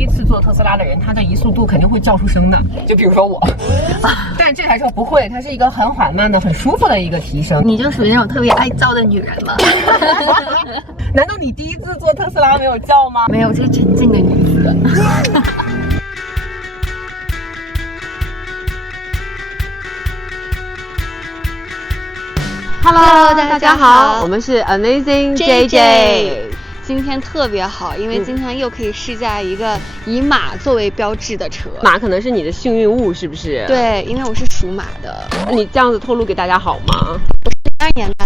一次坐特斯拉的人，他的移速度肯定会叫出声的，就比如说我。但这台车不会，它是一个很缓慢的、很舒服的一个提升。你就属于那种特别爱叫的女人吗？难道你第一次坐特斯拉没有叫吗？没有，这是沉静的女子。Hello， 大家好，我们是 Amazing JJ。今天特别好，因为今天又可以试驾一个以马作为标志的车。马可能是你的幸运物，是不是？对，因为我是属马的。你这样子透露给大家好吗？12年的。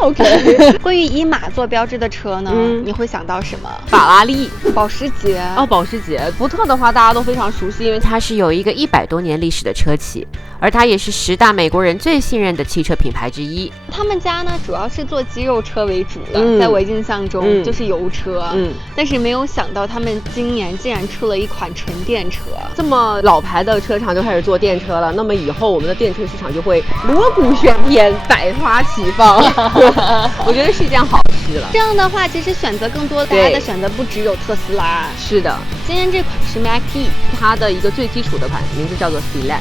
OK。关于以马做标志的车呢，你会想到什么？法拉利、保时捷。哦，保时捷。福特的话，大家都非常熟悉，因为它是有一个100多年历史的车企，而它也是10大美国人最信任的汽车品牌之一。他们家呢，主要是做肌肉车为主的，在我印象中就是油车。但是没有想到他们今年竟然出了一款纯电车。这么老牌的车厂就开始做电车了，那么以后我们的电车市场就会锣鼓喧天，百花齐放。我觉得是一件好事了。这样的话，其实选择更多，大家的选择不只有特斯拉。是的，今天这款是 Mach-E， 它的一个最基础的款名字叫做 Select。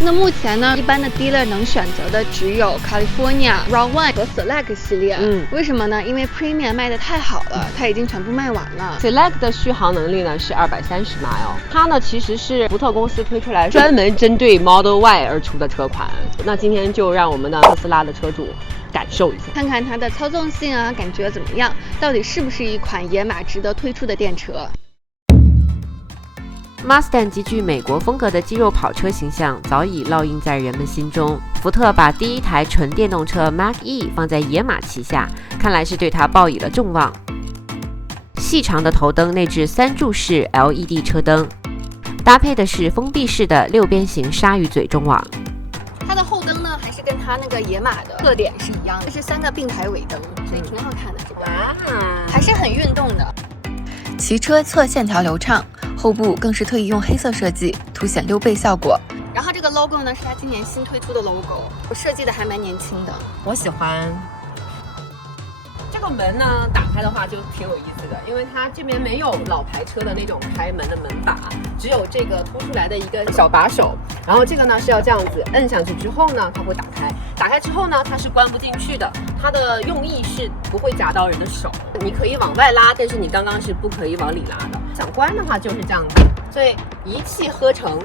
那目前呢，一般的 dealer 能选择的只有 California、Round1 和 Select 系列。为什么呢？因为 Premium 卖的太好了，它已经全部卖完了。Select 的续航能力呢是230 mile， 它呢其实是福特公司推出来专门针对 Model Y 而出的车款。那今天就让我们的特斯拉的车主感受一下，看看它的操纵性啊，感觉怎么样？到底是不是一款野马值得推出的电车？Mustang 极具美国风格的肌肉跑车形象早已烙印在人们心中。福特把第一台纯电动车 Mach-E 放在野马旗下，看来是对它抱以了重望。细长的头灯内置3柱式 LED 车灯，搭配的是封闭式的6边形鲨鱼嘴中网。它的后灯呢，还是跟它那个野马的特点是一样的，就是3个并排尾灯，所以挺好看的。这个还是很运动的。骑车侧线条流畅，后部更是特意用黑色设计，凸显溜背效果。然后这个 logo 呢，是它今年新推出的 logo， 我设计的还蛮年轻的，我喜欢。这个门呢，打开的话就挺有意思的，因为它这边没有老牌车的那种开门的门把，只有这个凸出来的一个小把手。然后这个呢是要这样子摁上去之后呢，它会打开。打开之后呢，它是关不进去的。它的用意是不会夹到人的手，你可以往外拉，但是你刚刚是不可以往里拉的。想关的话就是这样子，所以一气呵成。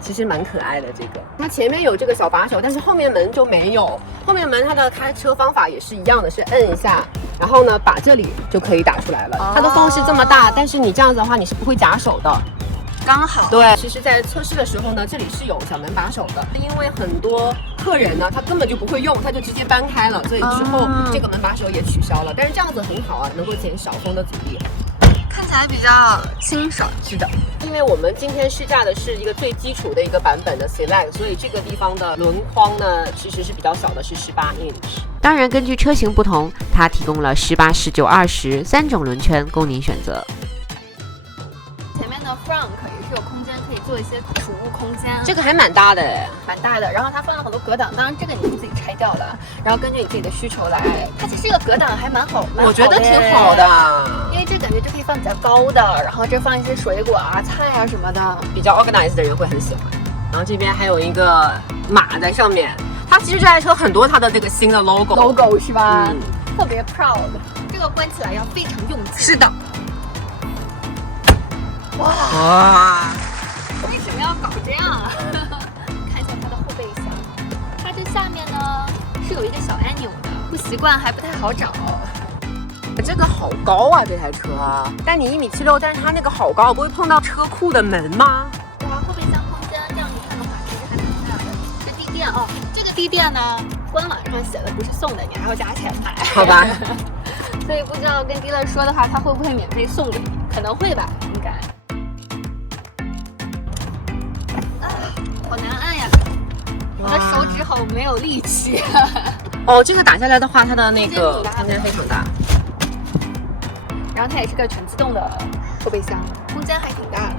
其实蛮可爱的这个。它前面有这个小把手，但是后面门就没有。后面门它的开车方法也是一样的，是摁一下，然后呢把这里就可以打出来了。它的缝是这么大，但是你这样子的话你是不会夹手的。刚好对，其实在测试的时候呢，这里是有小门把手的，因为很多客人呢他根本就不会用，他就直接搬开了，所以之后这个门把手也取消了。但是这样子很好啊，能够减小风的阻力，看起来比较清爽。是的，因为我们今天试驾的是一个最基础的一个版本的 Select， 所以这个地方的轮框呢其实是比较小的，是18 inch。当然，根据车型不同，它提供了18、19、20 3种轮圈供您选择。前面的 front 也是有空间，可以做一些储物空间。这个还蛮大的蛮大的。然后它放了很多隔挡，当然这个你可以自己拆掉的，然后根据你自己的需求来。它其实这个隔挡还蛮好，我觉得挺好的，因为这感觉就可以放比较高的，然后这放一些水果啊、菜啊什么的，比较 organized 的人会很喜欢。然后这边还有一个马在上面，它其实这台车很多它的这个新的 logo 是吧？特别 proud。这个关起来要非常用心。是的。哇！为什么要搞这样啊？看一下它的后备箱，它这下面呢是有一个小按钮的，不习惯还不太好找。这个好高啊，这台车，但你1.76米，但是它那个好高，不会碰到车库的门吗？哇，后备箱空间这样你看的话，其实还蛮大的。这地垫哦，这个地垫呢，官网上写的不是送的，你还要加钱买。好吧。所以不知道跟 dealer 说的话，他会不会免费送给你？可能会吧，应该。好难按呀，我的手指好没有力气。哦，这个打下来的话，它的那个空间非常大。然后它也是个全自动的后备箱，空间还挺大的。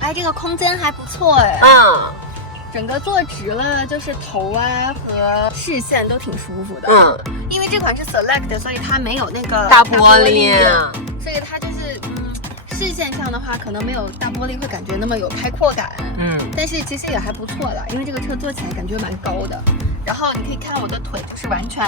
哎，这个空间还不错哎。整个坐直了，就是头啊和视线都挺舒服的。因为这款是 Select， 所以它没有那个大玻璃，所以它就是视线上的话，可能没有大玻璃会感觉那么有开阔感。但是其实也还不错的，因为这个车坐起来感觉蛮高的。然后你可以看我的腿，就是完全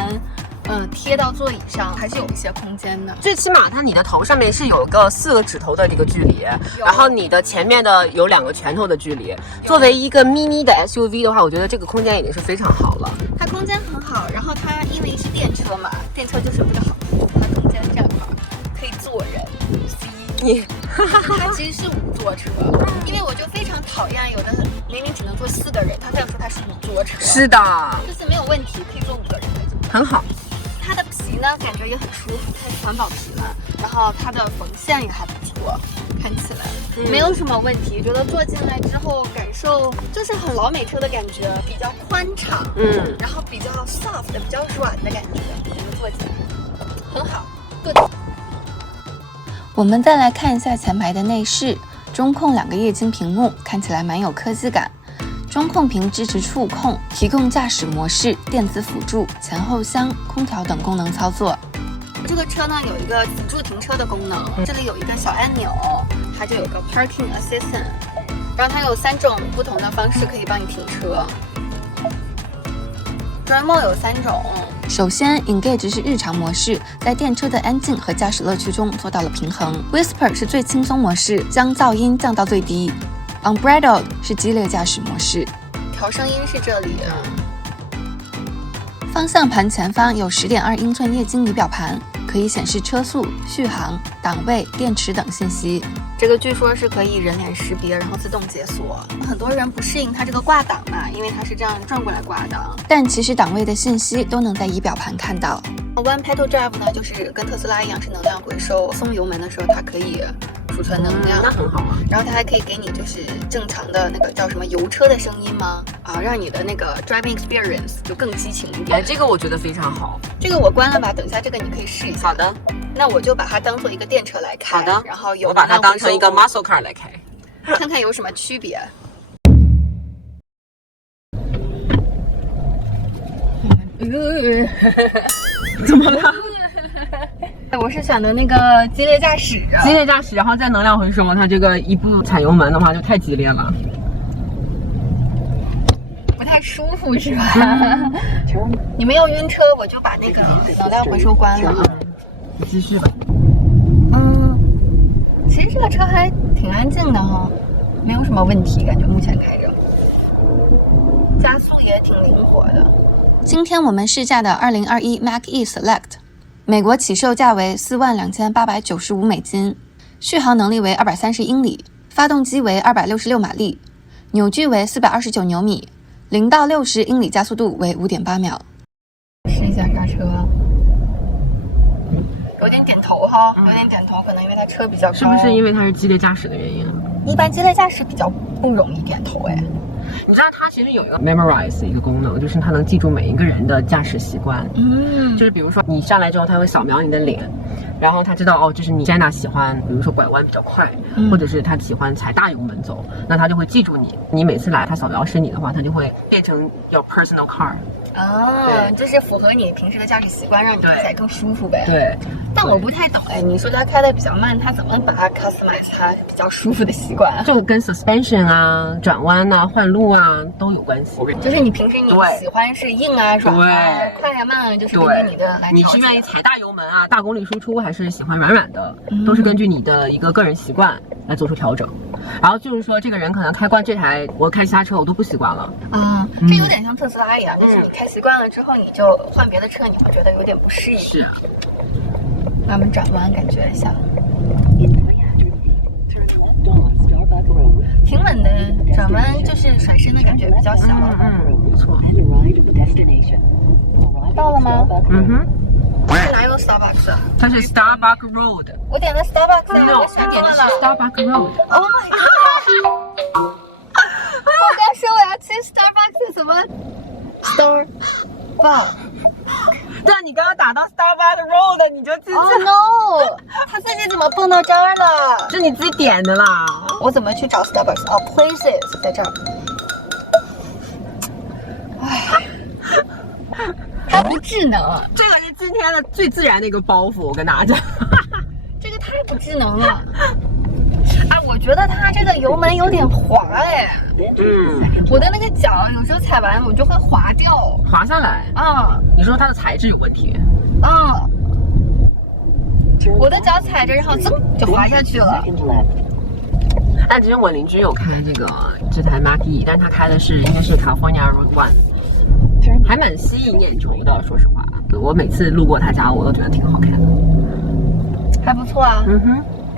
贴到座椅上，还是有一些空间的。最起码你的头上面是有个4个指头的这个距离，然后你的前面的有2个拳头的距离。作为一个 mini 的 SUV 的话，我觉得这个空间已经是非常好了。它空间很好，然后它因为是电车嘛，电车就是有这个好处，它中间这块可以坐人。它其实是5座车，因为我就非常讨厌有的明明只能坐4个人，他非要说它是5座车。是的，就是没有问题，可以坐5个人那种，很好。它的皮呢，感觉也很舒服，它是环保皮嘛，然后它的缝线也还不错，看起来没有什么问题。觉得坐进来之后感受就是很老美车的感觉，比较宽敞，然后比较 soft， 比较软的感觉，觉得坐起来很好。我们再来看一下前排的内饰，中控2个液晶屏幕，看起来蛮有科技感。中控屏支持触控，提供驾驶模式、电子辅助、前后箱、空调等功能操作。这个车呢有一个辅助停车的功能，这里有一个小按钮，它就有个 Parking Assistant， 然后它有3种不同的方式可以帮你停车。Drive Mode 有3种。首先 Engage 是日常模式，在电车的安静和驾驶乐趣中做到了平衡。Whisper 是最轻松模式，将噪音降到最低。Unbridled 是激烈驾驶模式，调声音是这里。方向盘前方有 10.2 英寸液晶仪表盘，可以显示车速、续航、档位、电池等信息。这个据说是可以人脸识别，然后自动解锁。很多人不适应它这个挂档嘛，因为它是这样转过来挂档。但其实档位的信息都能在仪表盘看到。One Pedal Drive 呢，就是跟特斯拉一样是能量回收，松油门的时候它可以储存能量，那很好啊。然后它还可以给你就是正常的那个叫什么油车的声音吗？让你的那个 driving experience 就更激情一点。这个我觉得非常好。这个我关了吧，等一下这个你可以试一下。好的。那我就把它当做一个电车来开。好的。然后我把它当成一个 muscle car 来开，看看有什么区别。怎么了？我是选的那个激烈驾驶，然后再能量回收。它这个一步踩油门的话就太激烈了，不太舒服是吧？你们要晕车，我就把那个能量回收关了。你继续吧。其实这个车还挺安静的哈，没有什么问题，感觉目前开着，加速也挺灵活的。今天我们试驾的2021 Mach-E Select， 美国起售价为$42,895美金，续航能力为230英里，发动机为266马力，扭矩为429牛米，0到60英里加速度为5.8秒。试一下刹车，有点点头哈，有点点头，可能因为它车比较高。是不是因为它是激烈驾驶的原因？一般激烈驾驶比较不容易点头哎。你知道它其实有一个 memorize 一个功能，就是它能记住每一个人的驾驶习惯。就是比如说你上来之后，它会扫描你的脸，然后它知道这是你 Jenna 喜欢，比如说拐弯比较快，或者是他喜欢踩大油门走，那他就会记住你。你每次来，他扫描是你的话，他就会变成your personal car。就是符合你平时的驾驶习惯，让你开起来更舒服呗。对。但我不太懂哎，你说它开的比较慢，它怎么把它 customize 它比较舒服的习惯？就跟 suspension 啊、转弯啊、换路啊都有关系。就是你平时你喜欢是硬啊、软啊、快呀、慢啊，就是根据你的来调节。你是愿意踩大油门啊、大功率输出，还是喜欢软软的，都是根据你的一个个人习惯来做出调整。然后就是说，这个人可能开惯这台，我开其他车我都不习惯了。这有点像特斯拉一样，就是你开习惯了之后，你就换别的车，你会觉得有点不适应。是。那我们转弯感觉一下，挺稳的，转弯就是甩身的感觉比较小。不错。到了吗？这哪有 Starbucks 啊？它是 Starbucks Road。我点的 Starbucks， 我选点的是 Starbucks Road。Oh my god！ 我刚说我要去 Starbucks 什么 Starbucks？ 对，你刚刚打到 Starbucks Road， 你就自己。Oh no！ 他自己怎么蹦到这儿了？是你自己点的啦。我怎么去找 Starbucks？ Places 在这儿。它不智能，这个是今天的最自然的一个包袱，我跟大家讲。这个太不智能了。啊，我觉得它这个油门有点滑哎。我的那个脚有时候踩完我就会滑掉，滑下来。你说它的材质有问题？我的脚踩着，然后噌就滑下去了。但其实我邻居有开这台 Mark E， 但是他开的应该是 California Route 1，还蛮吸引眼球的。说实话，我每次路过他家，我都觉得挺好看的，还不错啊。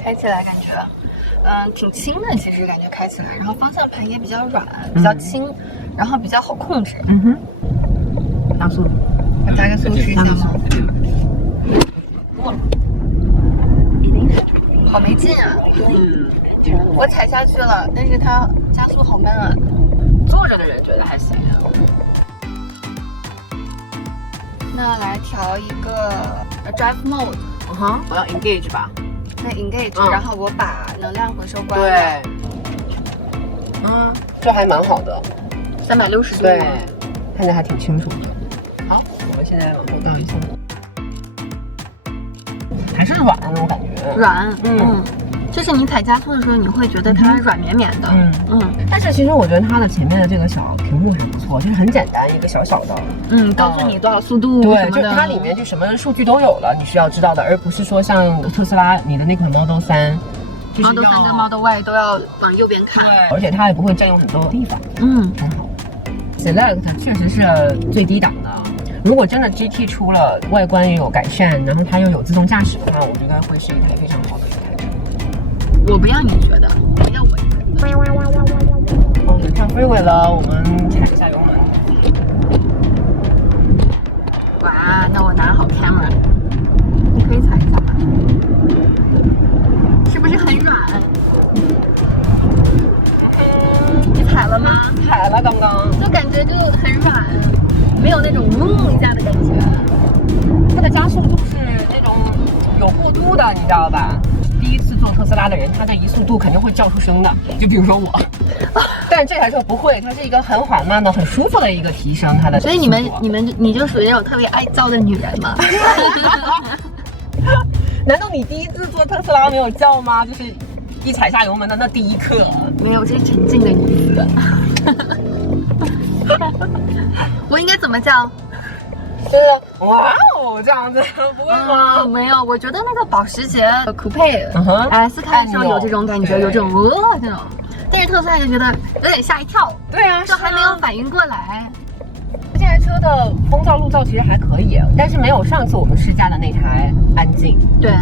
开起来感觉，挺轻的，其实感觉开起来，然后方向盘也比较软，比较轻，然后比较好控制。加速，加个速试一下吗？好没劲啊！我踩下去了，但是它加速好慢啊。坐着的人觉得还行。那来调一个 Drive Mode。我要 Engage 吧。对 Engage，然后我把能量回收关了。对。这还蛮好的。360度。对，看着还挺清楚的。好，我们现在往后倒一下。还是软的那种感觉。软。就是你踩加速的时候，你会觉得它软绵绵的。但是其实我觉得它的前面的这个小屏幕还不错，就是很简单一个小的。告诉你多少速度。对，就它里面就什么数据都有了，你需要知道的，而不是说像特斯拉你的那款 Model 3， Model 3跟 Model Y 都要往右边看。对，而且它也不会占用很多地方。很好。Select 确实是最低档的。如果真的 GT 出了，外观也有改善，然后它又有自动驾驶的话，我觉得会是一台非常好的一台车。我不要你觉得，要我觉得。上freeway了，我们踩一下油门。哇，那我拿好 camera， 你可以踩一下吧。是不是很软？你踩了吗？踩了，刚刚就感觉就很软，没有那种嗡一下的感觉。它的加速度是那种有过渡的，你知道吧？第一次坐特斯拉的人，他的移速度肯定会叫出声的，就比如说我。但这台车不会，它是一个很缓慢的、很舒服的一个提升。它的所以你就属于那种特别爱叫的女人吗？难道你第一次坐特斯拉没有叫吗？就是一踩下油门的那第一刻。没有，这是沉静的女子。我应该怎么叫？就是哇哦这样子，不会吗？没有，我觉得那个保时捷Coupe S 开的时候有这种感觉，有这种这种，但是特斯拉就觉得有点吓一跳。对啊，就还没有反应过来。这台车的风噪路噪其实还可以，但是没有上次我们试驾的那台安静。对，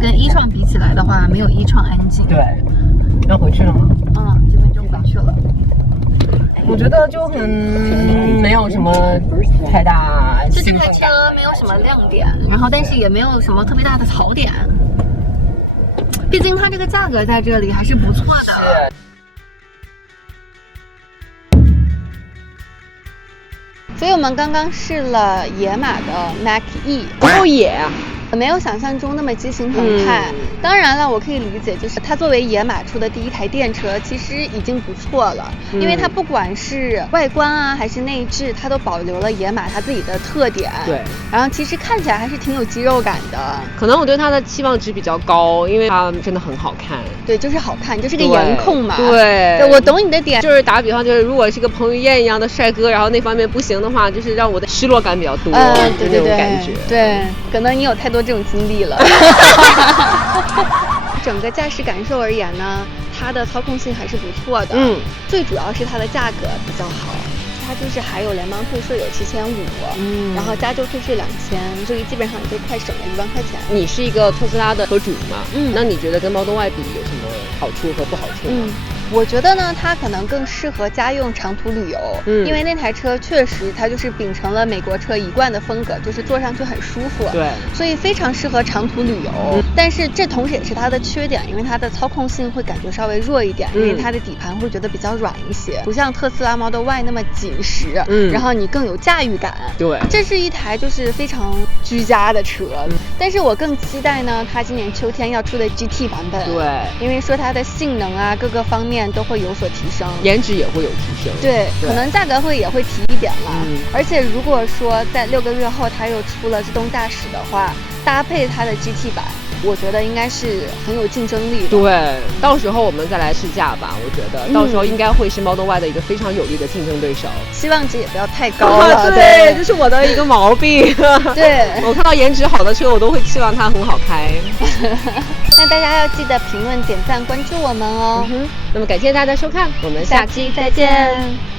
跟e-tron比起来的话，没有e-tron安静。对，要回去了吗？这边就回去了。我觉得就没有什么太大就这台车没有什么亮点，然后但是也没有什么特别大的槽点，毕竟它这个价格在这里还是不错的。所以我们刚刚试了野马的 Mac E， 够野啊！没有想象中那么激情澎湃。当然了，我可以理解，就是它作为野马出的第一台电车，其实已经不错了，因为它不管是外观啊还是内置，它都保留了野马它自己的特点。对，然后其实看起来还是挺有肌肉感的。可能我对它的期望值比较高，因为它真的很好看。对，就是好看，就是个颜控嘛。对，我懂你的点。就是打个比方，就是如果是个彭于晏一样的帅哥，然后那方面不行的话，就是让我的失落感比较多。对那种感觉。对，可能你有太多这种经历了。整个驾驶感受而言呢，它的操控性还是不错的。最主要是它的价格比较好，它就是还有联邦退税有7500，然后加州退税2000，所以基本上就快省了1万块钱。你是一个特斯拉的车主嘛？那你觉得跟 Model Y 比有什么好处和不好处呢？我觉得呢，它可能更适合家用长途旅游，因为那台车确实它就是秉承了美国车一贯的风格，就是坐上去很舒服，对，所以非常适合长途旅游。但是这同时也是它的缺点，因为它的操控性会感觉稍微弱一点，因为它的底盘会觉得比较软一些，不像特斯拉 Model Y 那么紧实，然后你更有驾驭感。对，这是一台就是非常居家的车，但是我更期待呢，它今年秋天要出的 GT 版本。对，因为说它的性能啊各个方面面都会有所提升，颜值也会有提升。对，可能价格也会提一点了。而且如果说在6个月后它又出了自动驾驶的话，搭配它的 GT 版，我觉得应该是很有竞争力的。对，到时候我们再来试驾吧。我觉得到时候应该会是 Model Y 的一个非常有力的竞争对手。希望值也不要太高了。对，这是我的一个毛病。对，我看到颜值好的车，我都会希望它很好开。那大家要记得评论、点赞、关注我们哦。那么感谢大家的收看，我们下期再见。